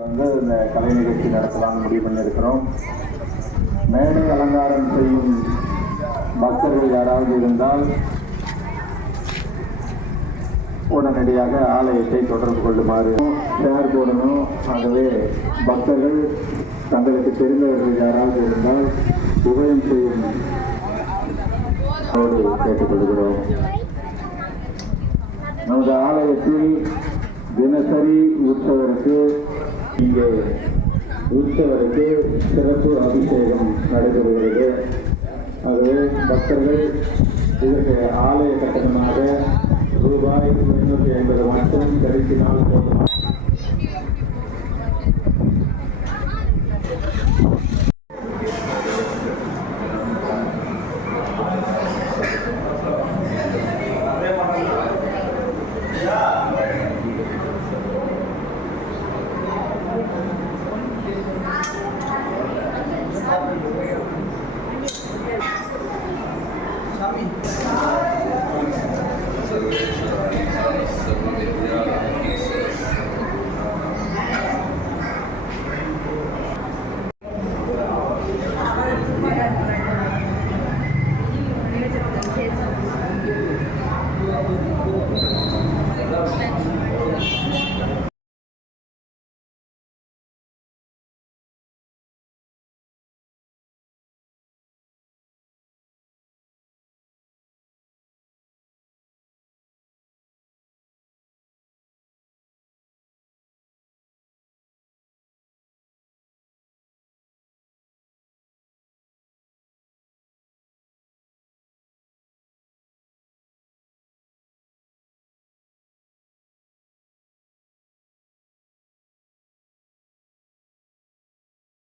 வந்து இந்த கலை நிகழ்ச்சி நடத்தலாம்னு முடிவு பண்ணியிருக்கிறோம். மேடை அலங்காரம் செய்யும் பக்தர்கள் யாராவது இருந்தால் உடனடியாக ஆலயத்தை தொடர்பு கொள்ளுமாறு சேர் போடணும். ஆகவே பக்தர்கள் தங்களுக்கு தெரிந்தவர்கள் யாராவது இருந்தால் உபயம் செய்யும் கேட்டுக்கொள்கிறோம். நமது ஆலயத்தில் தினசரி உற்சவருக்கு இங்கே உற்சவருக்கு சிறப்பு அபிஷேகம் நடைபெறுகிறது. ஆகவே பக்தர்கள் இதற்கு ஆலய கட்டணமாக ரூபாய் எண்ணூற்றி ஐம்பது மட்டும் செலுத்தினால் போதுமா?